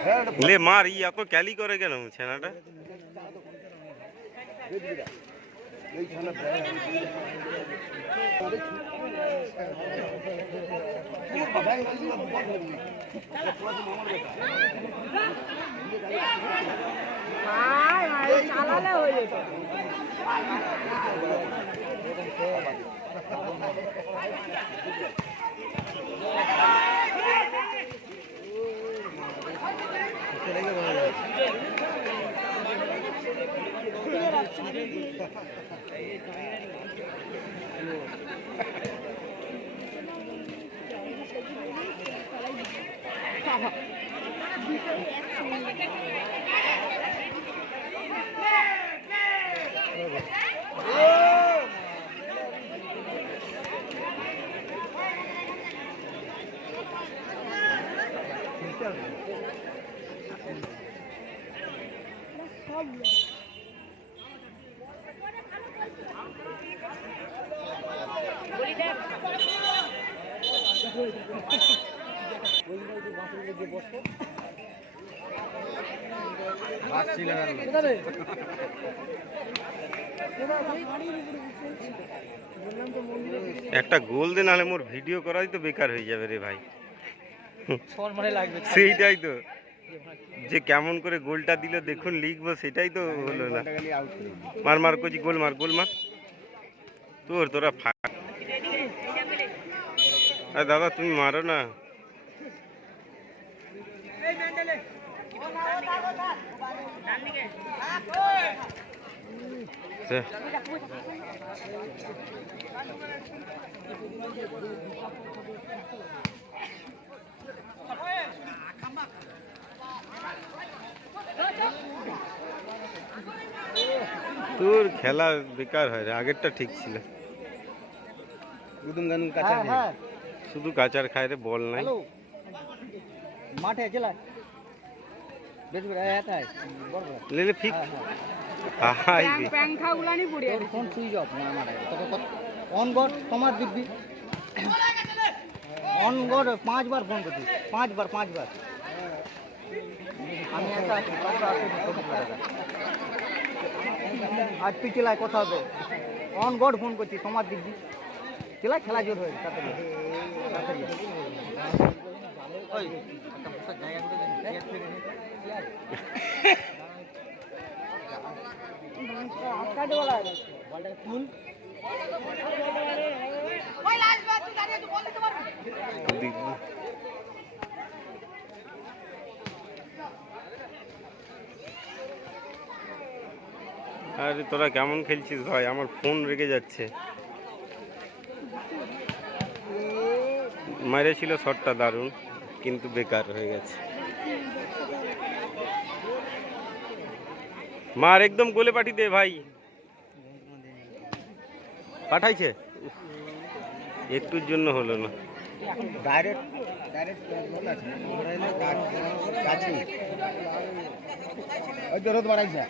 ले मार या तो कैली करे কেন ছেনাটা চালালে হয়ে যেত একটা গোল দে নালে মোর ভিডিও করাই তো বেকার হয়ে যাবে রে ভাই সেইটাই তো যে কেমন করে গোলটা দিল দেখুন লিখবো সেটাই তো হলো না মার মার কচি গোল মার তোর তোরা দাদা তুমি মারো না তোর খেলা বেকার হয় রে আগেরটা ঠিক ছিল শুধু কাচার খায় রে বল নাই মাঠে চলা লেলে ঠিক অন গড তোমার দিব্যি অন গড 5 বার ফোন করছি 5 বার আমি একা আজ তুই চেলায় কথা হবে অন গড ফোন করছি তোমার দিব্যি চেলায় খেলা জোর হয়ে আরে তোরা কেমন খেলছিস ভাই আমার ফোন রেগে যাচ্ছে মেরেছিল শটটা দারুণ কিন্তু বেকার হয়ে গেছে মার একদম গোলে পাঠিয়ে দে ভাই পাঠাইছে একটুর জন্য হলো না ডাইরেক্ট ওই দরদ বাড়াইছে